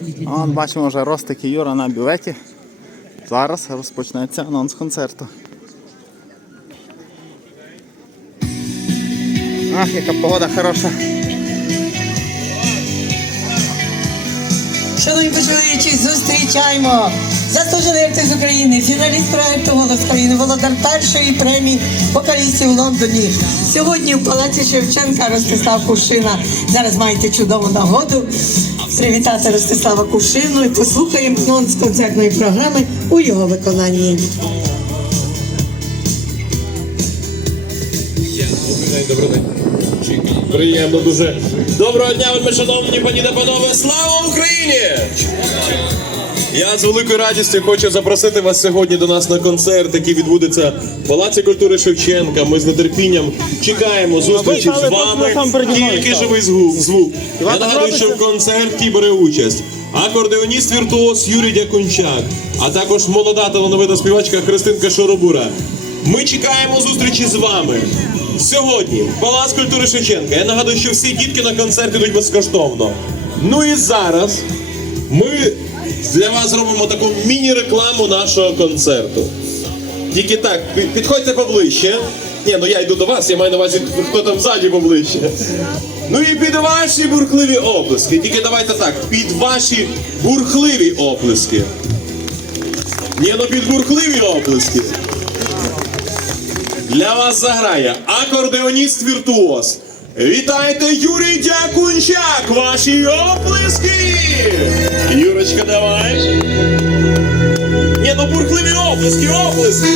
Вон бачимо вже Ростик і Юра на бюветі. Зараз розпочнеться анонс концерту. Ах, яка погода хороша. Шановні почуючі, зустрічаємо заслужений артист України, фіналіст проекту Голос володар першої премії вокалістів в Лондоні. Сьогодні в палаці Шевченка Ростислав Кушина. Зараз маєте чудову нагоду привітати Ростислава Кушину і послухаємо анонс концертної програми у його виконанні. Добрий день. Приємно дуже. Доброго дня, шановні пані та панове. Слава Україні! Я з великою радістю хочу запросити вас сьогодні до нас на концерт, який відбудеться в Палаці культури Шевченка. Ми з нетерпінням чекаємо зустрічі з вами. Тільки живий звук. звук. Я нагадую, що в концерті бере участь акордеоніст віртуоз Юрій Дякунчак, а також молода талановита співачка Христинка Шоробура. Ми чекаємо зустрічі з вами. Сьогодні Палац культури Шевченка. Я нагадую, що всі дітки на концерт йдуть безкоштовно. Ну і зараз ми для вас зробимо таку міні-рекламу нашого концерту. Тільки так, підходьте поближче. Ні, ну я йду до вас, я маю на увазі, хто там ззаді поближче. Ну і під ваші бурхливі оплески. Тільки давайте так, під ваші бурхливі оплески. Ні, ну під бурхливі оплески. Для вас заграє акордеоніст віртуоз. Вітайте Юрій Дякунчак! Ваші оплески! Юрочка, давай. Ні, ну бурхливі оплески, оплески!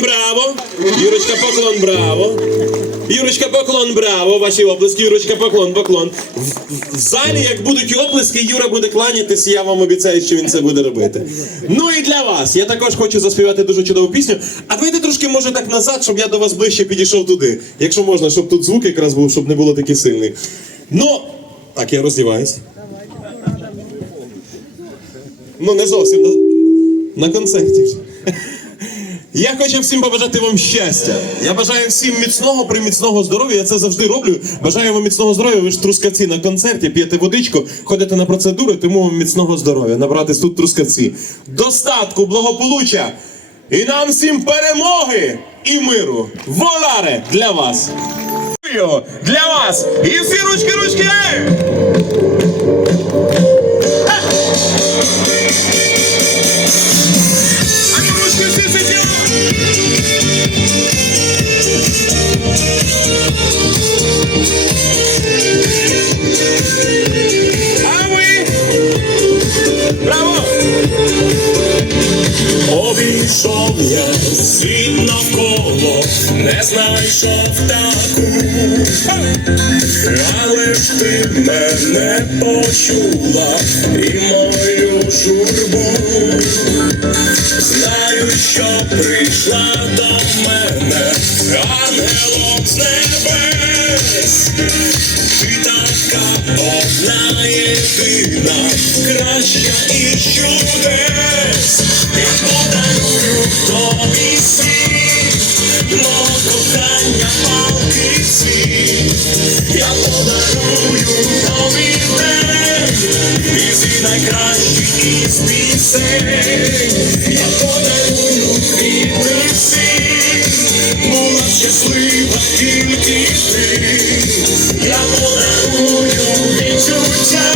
Браво! Юрочка, поклон, браво! Юрочка, поклон, браво! Ваші оплески, Юрочка, поклон, поклон. В, в- залі, як будуть оплески, Юра буде кланятись, я вам обіцяю, що він це буде робити. Ну і для вас. Я також хочу заспівати дуже чудову пісню. А давайте трошки, може, так назад, щоб я до вас ближче підійшов туди. Якщо можна, щоб тут звук якраз був, щоб не було такий сильний. Ну, так, я роздіваюсь. Ну, не зовсім на, на концерті. Я хочу всім побажати вам щастя. Я бажаю всім міцного, приміцного здоров'я. Я це завжди роблю. Бажаю вам міцного здоров'я. Ви ж трускавці на концерті, п'єте водичку, ходите на процедури, тому вам міцного здоров'я. Набратись тут трускавці. Достатку, благополуччя. І нам всім перемоги і миру. Воларе для вас. Для вас. І всі ручки, ручки. ей! Мене почула і мою журбу. Знаю, що прийшла до мене ангелом з небес. Ти така одна єдина, краща і чудес. Найкращих із пісень. Я подарую квіти всім, була щаслива тільки ти. Я подарую відчуття,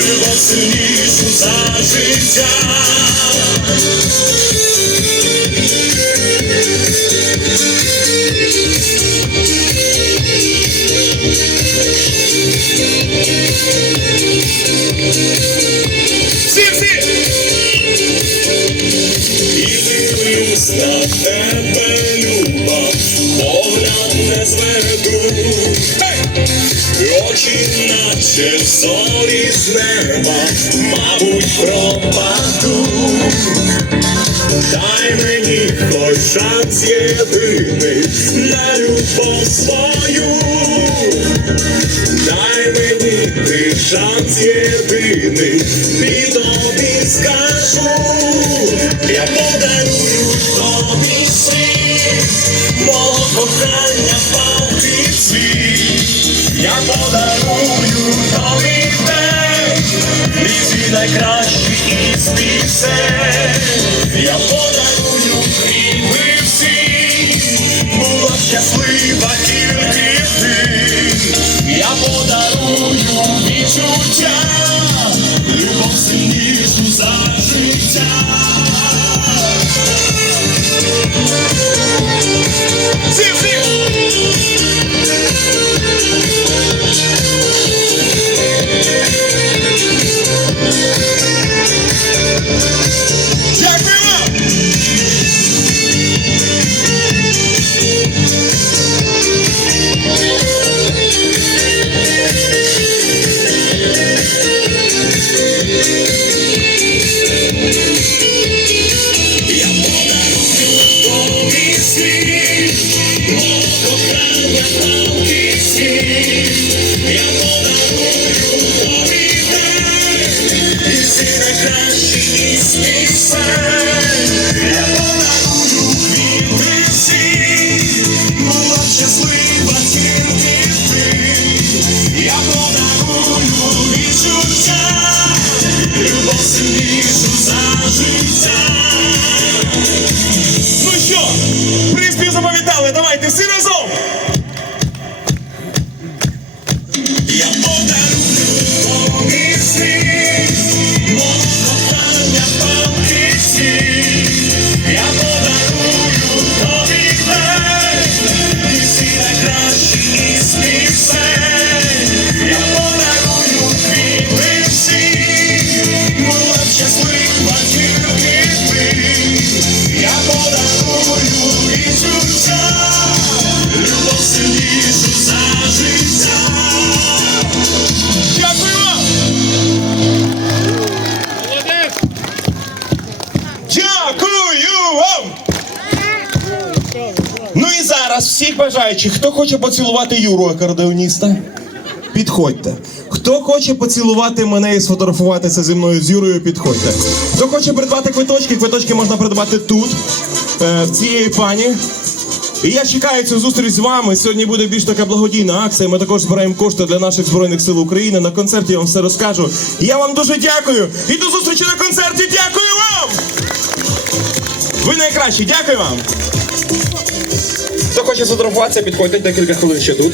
любов сильнішу за життя. Наче зорі з неба, мабуть, пропаду. Дай мені хоч шанс єдиний на любов свою. Дай мені ти шанс єдиний, Я подарую тобі день, із найкращих із пісень. Я подарую квіти всі, була щаслива тільки ти. Я подарую відчуття, любов сильнішу за Ну що, приспів запам'ятали, давайте всі разом! І всіх бажаючих, хто хоче поцілувати Юру акордеоніста, підходьте. Хто хоче поцілувати мене і сфотографуватися зі мною з Юрою, підходьте. Хто хоче придбати квиточки, квиточки можна придбати тут, е, в цієї пані. І я чекаю цю зустріч з вами. Сьогодні буде більш така благодійна акція. Ми також збираємо кошти для наших збройних сил України. На концерті я вам все розкажу. Я вам дуже дякую. І до зустрічі на концерті. Дякую вам! Ви найкращі, дякую вам! Хоче сфотографуватися, підходьте декілька хвилин ще тут.